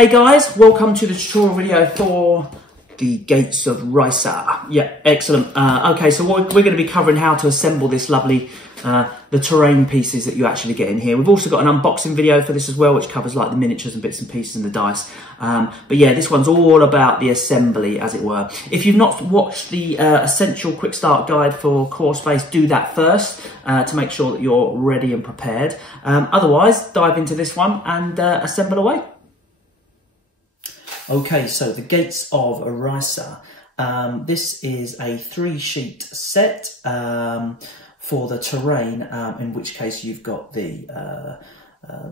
Hey guys, welcome to the tutorial video for the Gates of Ry'sa. Yeah, excellent. Okay, so we're going to be covering how to assemble this lovely, the terrain pieces that you actually get in here. We've also got an unboxing video for this as well, which covers like the miniatures and bits and pieces and the dice. But yeah, this one's all about the assembly, as it were. If you've not watched the essential quick start guide for Core Space, do that first to make sure that you're ready and prepared. Otherwise, dive into this one and assemble away. Okay, so the Gates of Ry'sa. This is a 3-sheet set for the terrain, in which case you've got the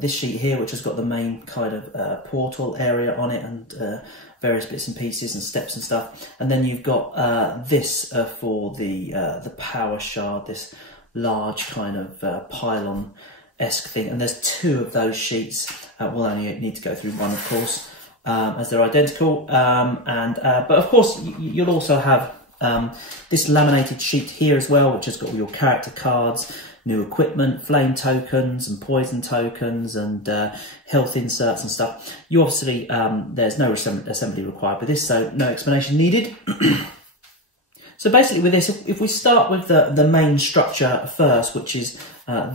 this sheet here, which has got the main kind of portal area on it and various bits and pieces and steps and stuff. And then you've got this for the power shard, this large kind of pylon-esque thing. And there's 2 of those sheets. We'll only need to go through one, of course. As they're identical, but of course you'll also have this laminated sheet here as well, which has got all your character cards, new equipment, flame tokens and poison tokens and health inserts and stuff. You obviously, there's no assembly required with this, so no explanation needed. So basically with this, if we start with the main structure first, which is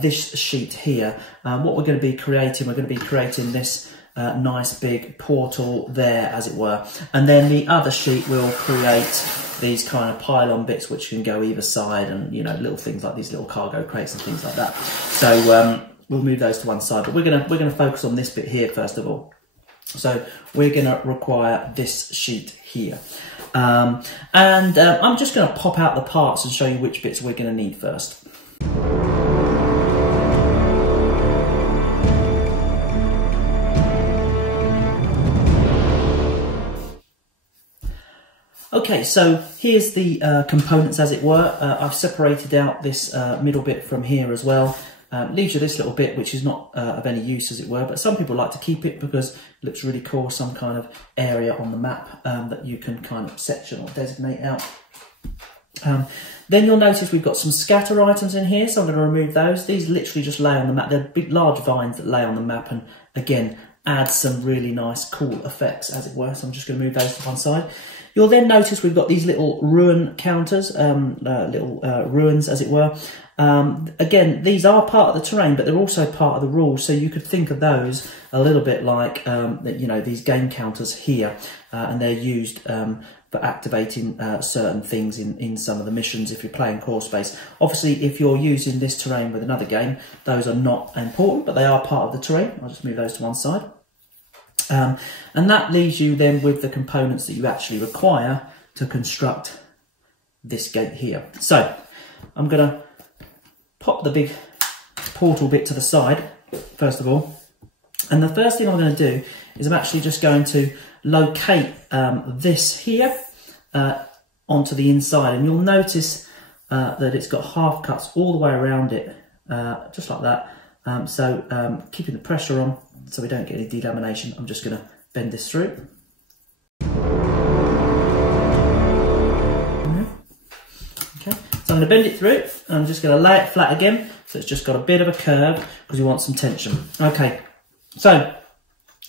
this sheet here, what we're going to be creating, we're going to be creating this nice big portal there, as it were, and then the other sheet will create these kind of pylon bits which can go either side, and you know, little things like these little cargo crates and things like that. So we'll move those to one side, but we're gonna focus on this bit here first of all. So we're gonna require this sheet here, and I'm just gonna pop out the parts and show you which bits we're gonna need first. Okay, so here's the components, as it were. I've separated out this middle bit from here as well. Leaves you this little bit, which is not of any use, as it were, but some people like to keep it because it looks really cool, some kind of area on the map that you can kind of section or designate out. Then you'll notice we've got some scatter items in here, so I'm going to remove those. These literally just lay on the map. They're big, large vines that lay on the map and, again, add some really nice, cool effects, as it were. So I'm just going to move those to one side. You'll then notice we've got these little ruin counters, ruins, as it were. Again, these are part of the terrain, but they're also part of the rules. So you could think of those a little bit like, you know, these game counters here, and they're used for activating certain things in some of the missions if you're playing Core Space. Obviously, if you're using this terrain with another game, those are not important, but they are part of the terrain. I'll just move those to one side. And that leaves you then with the components that you actually require to construct this gate here. So I'm going to pop the big portal bit to the side, first of all. And the first thing I'm going to do is I'm actually just going to locate this here onto the inside. And you'll notice that it's got half cuts all the way around it, just like that. So keeping the pressure on so we don't get any delamination, I'm just going to bend this through. Okay, so I'm going to bend it through. I'm just going to lay it flat again, so it's just got a bit of a curve because we want some tension. Okay, so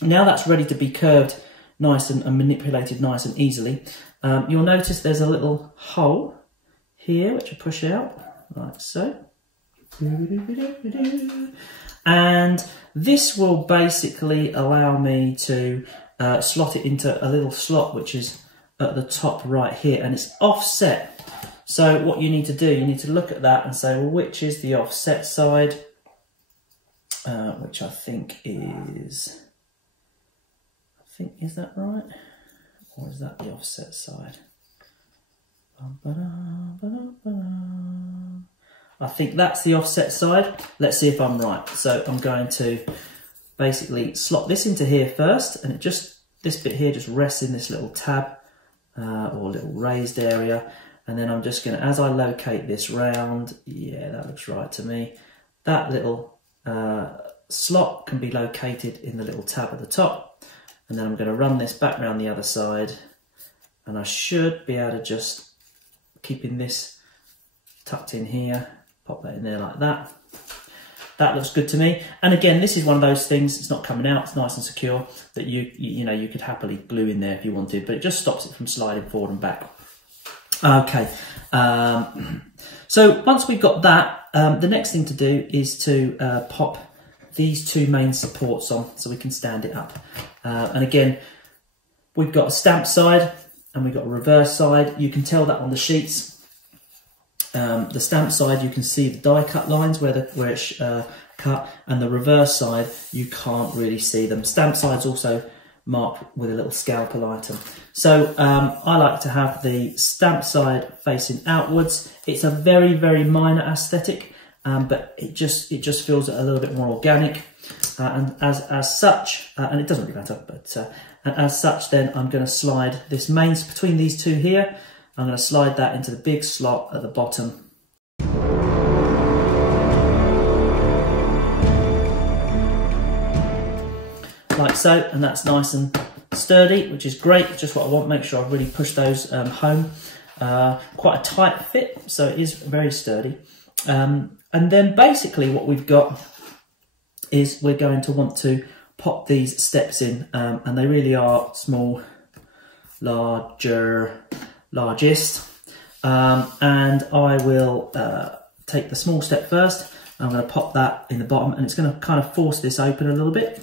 now that's ready to be curved nice and manipulated nice and easily. You'll notice there's a little hole here which I push out like so. And this will basically allow me to slot it into a little slot which is at the top right here, and it's offset. So what you need to do, you need to look at that and say, well, which is the offset side, which I think is that right? Or is that the offset side? I think that's the offset side. Let's see if I'm right. So I'm going to basically slot this into here first, and this bit here just rests in this little tab or little raised area. And then I'm just going to, as I locate this round, yeah, that looks right to me. That little slot can be located in the little tab at the top. And then I'm going to run this back around the other side, and I should be able to just, keeping this tucked in here, pop that in there like that. that looks good to me. And again, this is one of those things, it's not coming out, it's nice and secure, that you could happily glue in there if you wanted, but it just stops it from sliding forward and back. Okay, so once we've got that, the next thing to do is to pop these two main supports on so we can stand it up. And again, we've got a stamp side and we've got a reverse side. You can tell that on the sheets. The stamp side, you can see the die cut lines where it's cut, and the reverse side, you can't really see them. Stamp side's also marked with a little scalpel item. So I like to have the stamp side facing outwards. It's a very, very minor aesthetic, but it just feels a little bit more organic. And as such, and it doesn't really matter, but and as such, then I'm going to slide this mains between these two here. I'm going to slide that into the big slot at the bottom. Like so, and that's nice and sturdy, which is great, just what I want. Make sure I really push those home. Quite a tight fit, so it is very sturdy. And then basically what we've got is we're going to want to pop these steps in, and they really are small, largest. And I will take the small step first. I'm going to pop that in the bottom, and it's going to kind of force this open a little bit.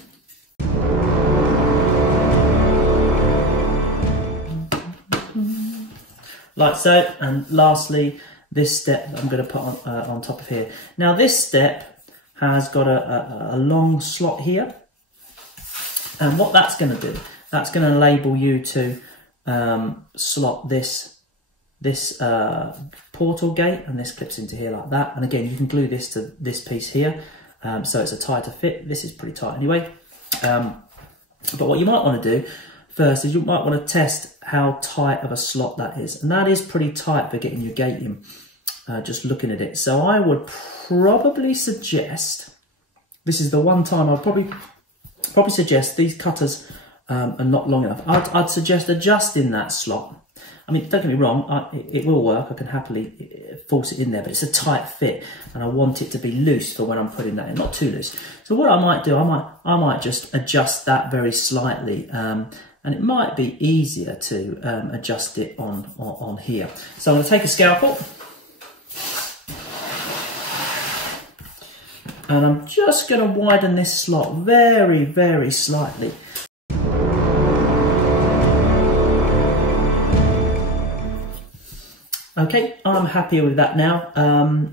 Like so. And lastly, this step I'm going to put on top of here. Now this step has got a long slot here, and what that's going to do, that's going to enable you to slot this portal gate, and this clips into here like that. And again, you can glue this to this piece here, so it's a tighter fit. This is pretty tight anyway. But what you might want to do first is you might want to test how tight of a slot that is, and that is pretty tight for getting your gate in, just looking at it. So I would probably suggest, this is the one time I'd probably suggest these cutters are not long enough. I'd suggest adjusting that slot. I mean, don't get me wrong, it will work. I can happily force it in there, but it's a tight fit, and I want it to be loose for when I'm putting that in, not too loose. So what I might do, I might just adjust that very slightly, and it might be easier to adjust it on here. So I'm going to take a scalpel, and I'm just going to widen this slot very, very slightly. Okay, I'm happy with that now.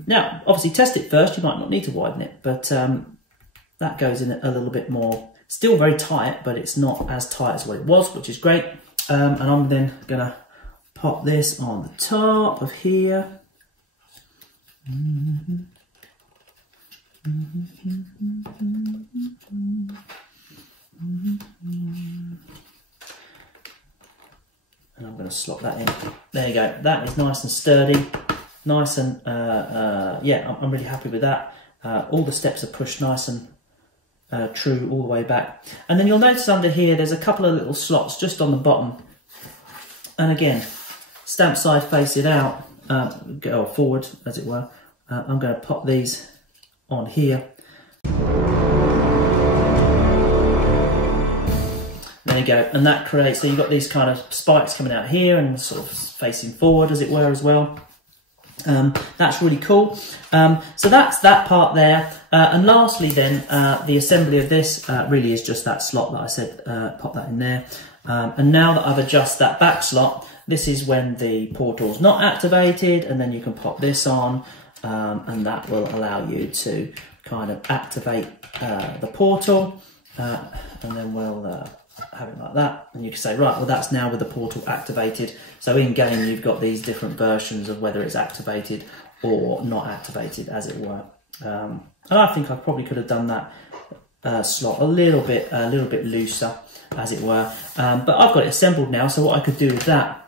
Now, obviously test it first. You might not need to widen it, but that goes in a little bit more. Still very tight, but it's not as tight as what it was, which is great. And I'm then going to pop this on the top of here. And I'm going to slot that in. There you go. That is nice and sturdy, nice and yeah, I'm really happy with that. All the steps are pushed nice and true all the way back. And then you'll notice under here there's a couple of little slots just on the bottom. And again, stamp side facing out, or forward as it were. I'm going to pop these on here. There you go, and that creates, so you've got these kind of spikes coming out here and sort of facing forward as it were as well. That's really cool. So that's that part there. And lastly then, the assembly of this really is just that slot that I said, pop that in there. And now that I've adjusted that back slot, this is when the portal's not activated, and then you can pop this on, and that will allow you to kind of activate the portal, and then we'll have it like that, and you can say, right, well that's now with the portal activated. So in game you've got these different versions of whether it's activated or not activated, as it were. And I think I probably could have done that slot a little bit looser, as it were. But I've got it assembled now, so what I could do with that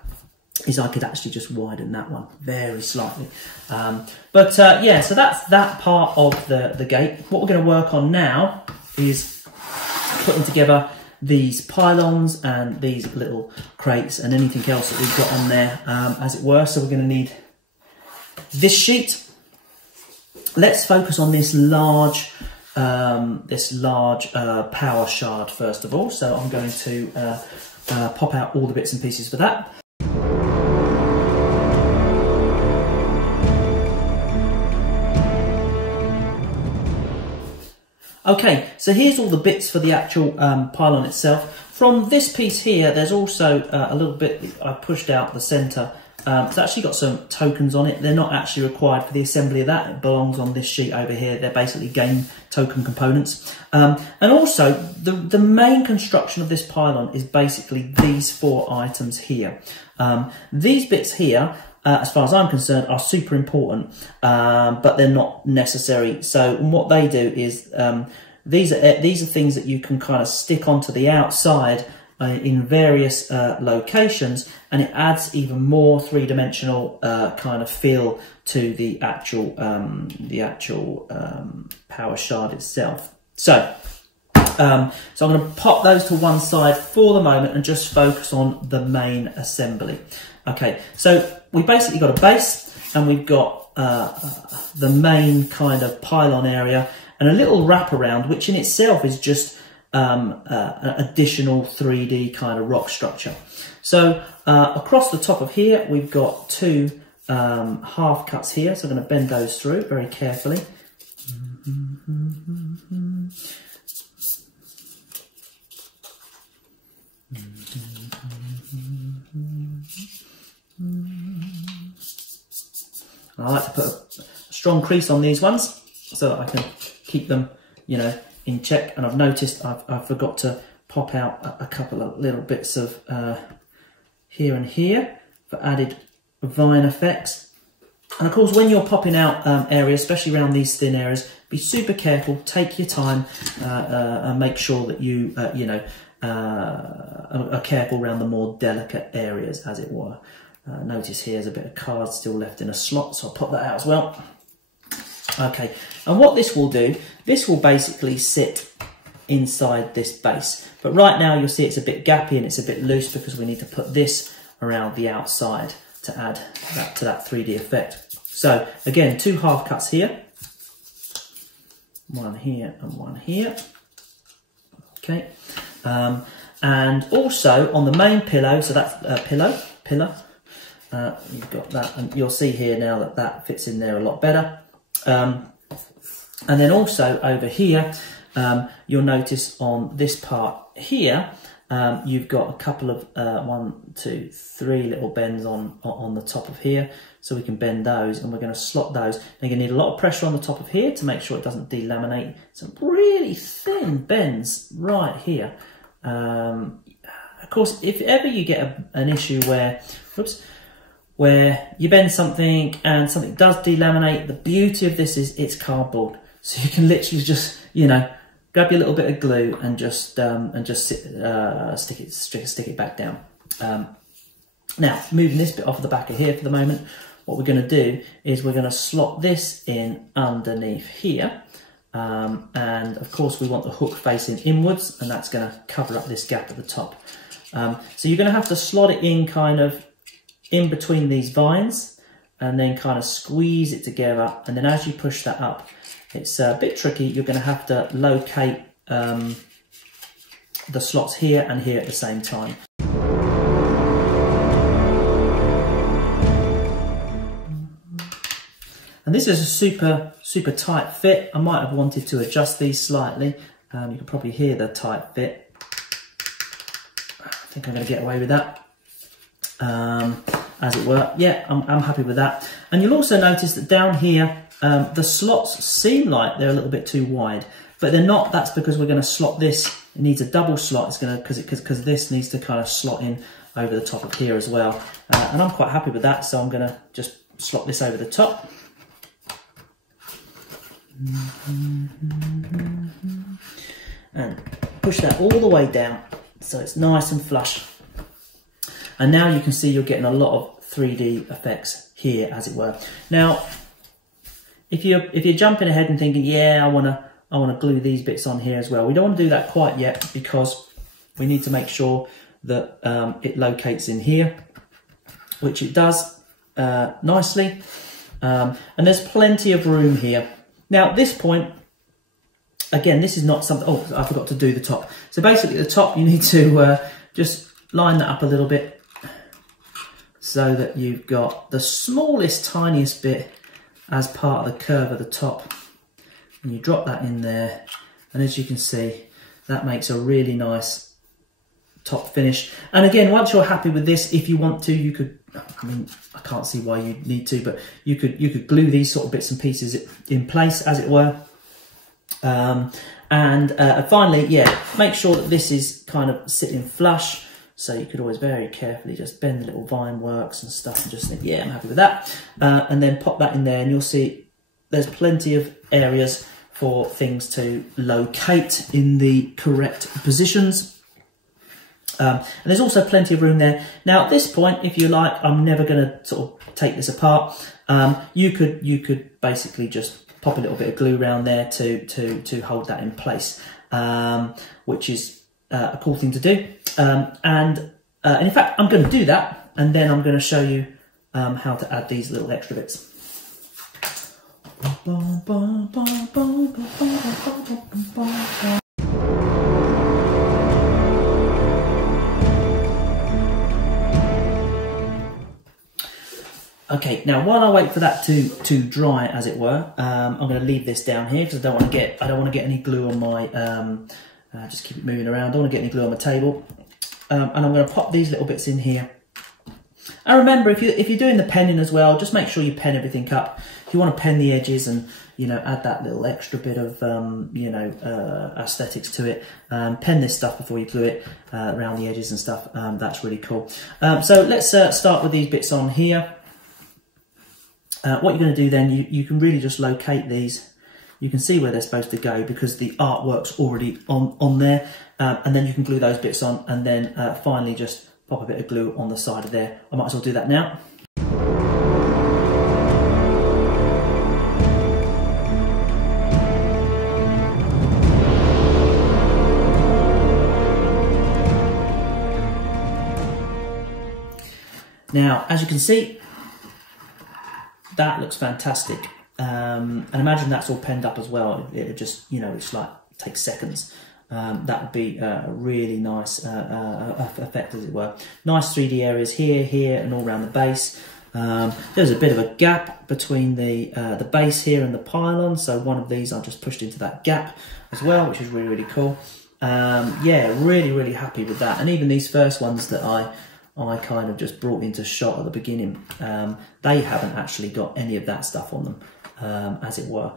is I could actually just widen that one very slightly. Yeah, so that's that part of the gate. What we're going to work on now is putting together these pylons and these little crates and anything else that we've got on there, as it were. So we're going to need this sheet, let's focus on this large power shard first of all. So I'm going to pop out all the bits and pieces for that. Okay, so here's all the bits for the actual pylon itself. From this piece here, there's also a little bit I pushed out the centre. It's actually got some tokens on it. They're not actually required for the assembly of that. It belongs on this sheet over here. They're basically game token components. And also, the main construction of this pylon is basically these 4 items here. These bits here, as far as I'm concerned, are super important, but they're not necessary. So what they do is these are things that you can kind of stick onto the outside in various locations, and it adds even more three-dimensional kind of feel to the actual power shard itself. So I'm going to pop those to one side for the moment and just focus on the main assembly. Okay, so we basically got a base, and we've got the main kind of pylon area and a little wraparound, which in itself is just an additional 3D kind of rock structure. So across the top of here, we've got 2 half cuts here. So I'm going to bend those through very carefully. I like to put a strong crease on these ones so that I can keep them, you know, in check. And I've noticed I forgot to pop out a couple of little bits of here and here for added vine effects. And of course, when you're popping out areas, especially around these thin areas, be super careful, take your time, and make sure that you, are careful around the more delicate areas, as it were. Notice here's a bit of card still left in a slot, so I'll pop that out as well. Okay, and what this will do, this will basically sit inside this base. But right now you'll see it's a bit gappy and it's a bit loose because we need to put this around the outside to add that to that 3D effect. So again, 2 half cuts here. 1 here and 1 here. Okay, and also on the main pillow, so that's pillar. You've got that, and you'll see here now that that fits in there a lot better. And then also over here, you'll notice on this part here, you've got a couple of 1, 2, 3 little bends on the top of here, so we can bend those, and we're going to slot those. Now you're going to need a lot of pressure on the top of here to make sure it doesn't delaminate. Some really thin bends right here. Of course, if ever you get an issue where you bend something and something does delaminate, the beauty of this is it's cardboard, so you can literally just, you know, grab your little bit of glue and just stick it back down. Now, moving this bit off of the back of here for the moment, what we're going to do is we're going to slot this in underneath here. And of course we want the hook facing inwards, and that's going to cover up this gap at the top. So you're going to have to slot it in kind of in between these vines and then kind of squeeze it together. And then as you push that up, it's a bit tricky. You're going to have to locate the slots here and here at the same time. And this is a super tight fit. I might have wanted to adjust these slightly. You can probably hear the tight fit. I think I'm going to get away with that, as it were. Yeah, I'm happy with that. And you'll also notice that down here, the slots seem like they're a little bit too wide, but they're not. That's because we're going to slot this. It needs a double slot. It's going to because this needs to kind of slot in over the top of here as well. And I'm quite happy with that, so I'm going to just slot this over the top. And push that all the way down so it's nice and flush. And now you can see you're getting a lot of 3D effects here, as it were. Now, if you're jumping ahead and thinking, yeah, I want to glue these bits on here as well, we don't want to do that quite yet because we need to make sure that it locates in here, which it does nicely. And there's plenty of room here Now at this point, again, this is not something, oh, I forgot to do the top. So basically the top, you need to just line that up a little bit so that you've got the smallest, tiniest bit as part of the curve of the top. And you drop that in there. And as you can see, that makes a really nice top finish. And again, once you're happy with this, if you want to, you could, I mean, I can't see why you need to, but you could glue these sort of bits and pieces in place, as it were. Finally, yeah, make sure that this is kind of sitting flush. So you could always very carefully just bend the little vine works and stuff and just think, yeah, I'm happy with that. And then pop that in there and you'll see there's plenty of areas for things to locate in the correct positions. And there's also plenty of room there. Now at this point, if you like, I'm never going to sort of take this apart. You could basically just pop a little bit of glue around there to hold that in place, which is a cool thing to do. And in fact, I'm going to do that, and then I'm going to show you how to add these little extra bits. Okay, now while I wait for that to dry, as it were, I'm going to leave this down here because I don't want to get any glue on my. Just keep it moving around. I don't want to get any glue on my table, and I'm going to pop these little bits in here. And remember, if you're doing the penning as well, just make sure you pen everything up. If you want to pen the edges and add that little extra bit of aesthetics to it, pen this stuff before you glue it around the edges and stuff. That's really cool. So let's start with these bits on here. What you're going to do then, you can really just locate these. You can see where they're supposed to go because the artwork's already on there. And then you can glue those bits on and then finally just pop a bit of glue on the side of there. I might as well do that now. Now, as you can see, that looks fantastic. And imagine that's all penned up as well. It just, it's like, it takes seconds. That would be a really nice effect, as it were. Nice 3D areas here, and all around the base. There's a bit of a gap between the base here and the pylon. So one of these I just pushed into that gap as well, which is really, really cool. Yeah, really happy with that. And even these first ones that I kind of just brought into shot at the beginning, they haven't actually got any of that stuff on them, as it were.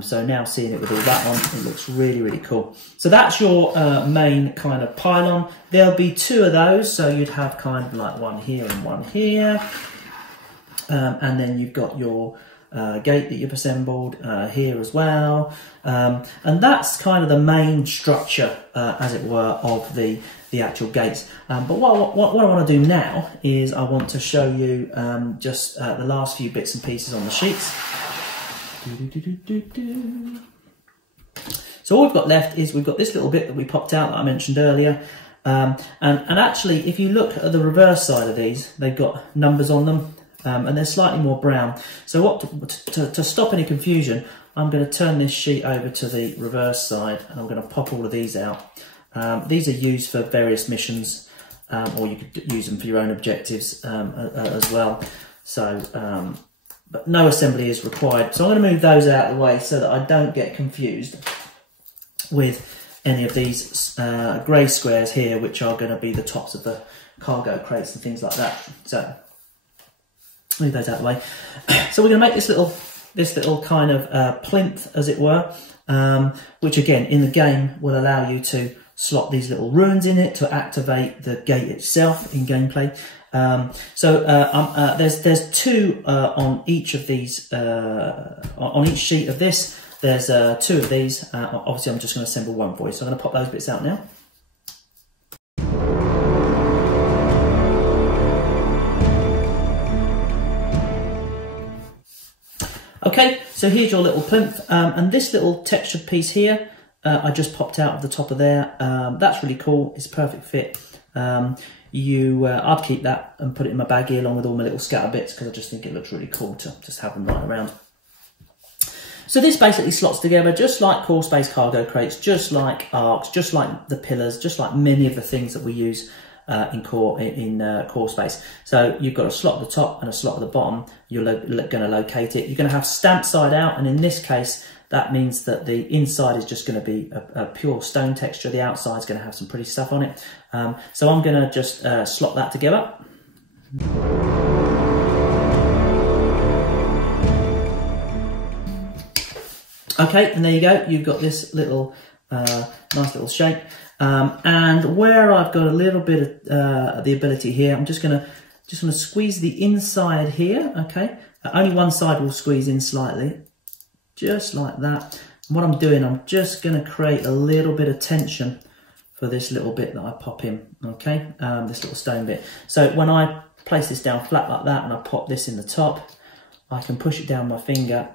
So now seeing it with all that on, it looks really cool. So that's your main kind of pylon. There'll be two of those, so you'd have kind of like one here and one here. And then you've got your gate that you've assembled here as well. And that's kind of the main structure, as it were, of the actual gates. But what I want to do now is I want to show you just the last few bits and pieces on the sheets. So all we've got left is we've got this little bit that we popped out that I mentioned earlier. And actually, if you look at the reverse side of these, they've got numbers on them. And they're slightly more brown. So to stop any confusion, I'm going to turn this sheet over to the reverse side and I'm going to pop all of these out. These are used for various missions, or you could use them for your own objectives as well. So, but no assembly is required. So I'm going to move those out of the way so that I don't get confused with any of these grey squares here, which are going to be the tops of the cargo crates and things like that. So move those out of the way. So we're going to make this little kind of plinth, as it were, which again in the game will allow you to slot these little runes in it to activate the gate itself in gameplay. There's two on each of these, on each sheet of this. There's two of these. Obviously, I'm just going to assemble one for you. So I'm going to pop those bits out now. Okay, so here's your little plinth, and this little textured piece here, I just popped out of the top of there. That's really cool. It's a perfect fit. I'd keep that and put it in my baggie along with all my little scatter bits because I just think it looks really cool to just have them lying around. So this basically slots together just like core space cargo crates, just like arcs, just like the pillars, just like many of the things that we use in core space. So you've got a slot at the top and a slot at the bottom. You're going to locate it. You're going to have stamped side out, and in this case, that means that the inside is just going to be a pure stone texture. The outside is going to have some pretty stuff on it. So I'm going to just slot that together. Okay, and there you go. You've got this little nice little shape. And where I've got a little bit of the ability here, I'm just going to squeeze the inside here. Okay, only one side will squeeze in slightly, just like that. And what I'm doing, I'm just going to create a little bit of tension for this little bit that I pop in. Okay, this little stone bit. So when I place this down flat like that, and I pop this in the top, I can push it down my finger,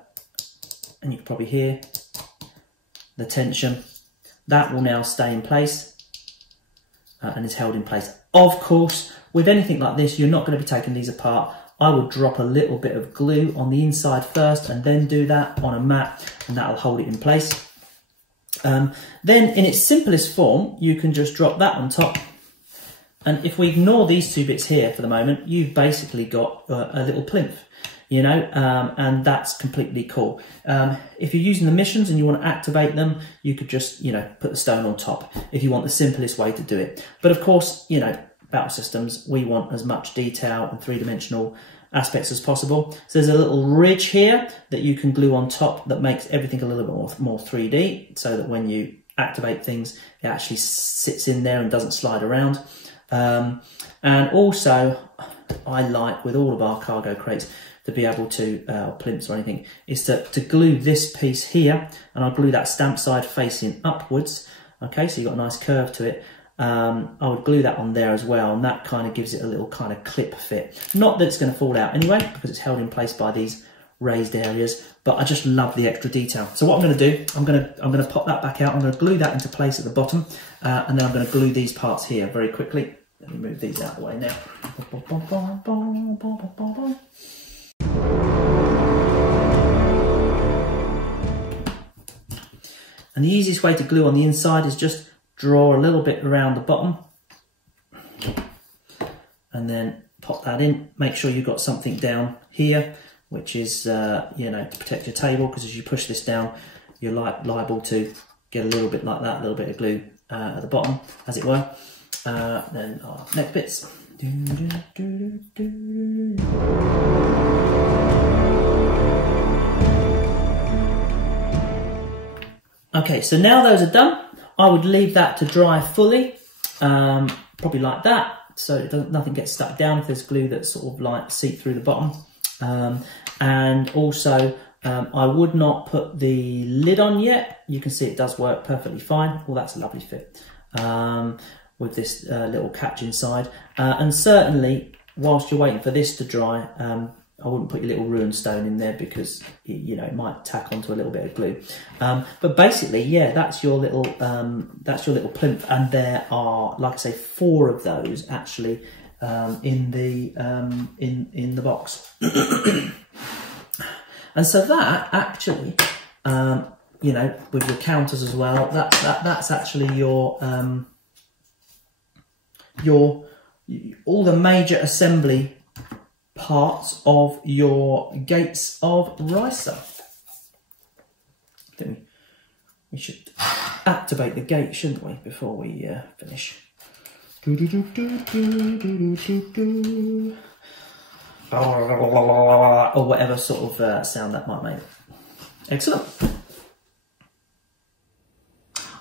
and you can probably hear the tension. That will now stay in place and is held in place. Of course, with anything like this, you're not going to be taking these apart. I will drop a little bit of glue on the inside first and then do that on a mat, and that'll hold it in place. Then in its simplest form, you can just drop that on top. And if we ignore these two bits here for the moment, you've basically got a little plinth, you know, and that's completely cool. If you're using the missions and you want to activate them, you could just, you know, put the stone on top if you want the simplest way to do it. But of course, you know, battle systems, we want as much detail and three-dimensional aspects as possible. So there's a little ridge here that you can glue on top that makes everything a little bit more 3D, so that when you activate things, it actually sits in there and doesn't slide around. And also, I like, with all of our cargo crates, to be able to, or plinths or anything, is to glue this piece here, and I'll glue that stamp side facing upwards. Okay, so you've got a nice curve to it. I would glue that on there as well, and that kind of gives it a little kind of clip fit. Not that it's going to fall out anyway, because it's held in place by these raised areas, but I just love the extra detail. So what I'm going to do, I'm going to pop that back out. I'm going to glue that into place at the bottom, and then I'm going to glue these parts here very quickly. Let me move these out of the way now. And the easiest way to glue on the inside is just draw a little bit around the bottom and then pop that in. Make sure you've got something down here, which is, you know, to protect your table, because as you push this down, you're liable to get a little bit like that, a little bit of glue at the bottom, as it were. Then our next bits. Okay, so now those are done, I would leave that to dry fully, probably like that, so nothing gets stuck down if there's glue that's sort of like seep through the bottom. And also, I would not put the lid on yet. You can see it does work perfectly fine. Well, that's a lovely fit with this little catch inside. And certainly, whilst you're waiting for this to dry, I wouldn't put your little ruined stone in there, because you know, it might tack onto a little bit of glue. But basically, yeah, that's your little plinth, and there are, like I say, 4 of those actually in the box. And so that actually, you know, with your counters as well, that's actually your all the major assembly parts of your Gates of Ry'sa. We should activate the gate, shouldn't we, before we finish? Or whatever sort of sound that might make. Excellent.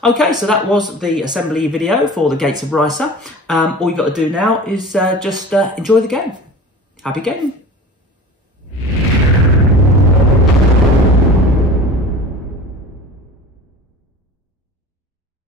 Okay, so that was the assembly video for the Gates of Ry'sa. All you've got to do now is just enjoy the game. Happy gaming.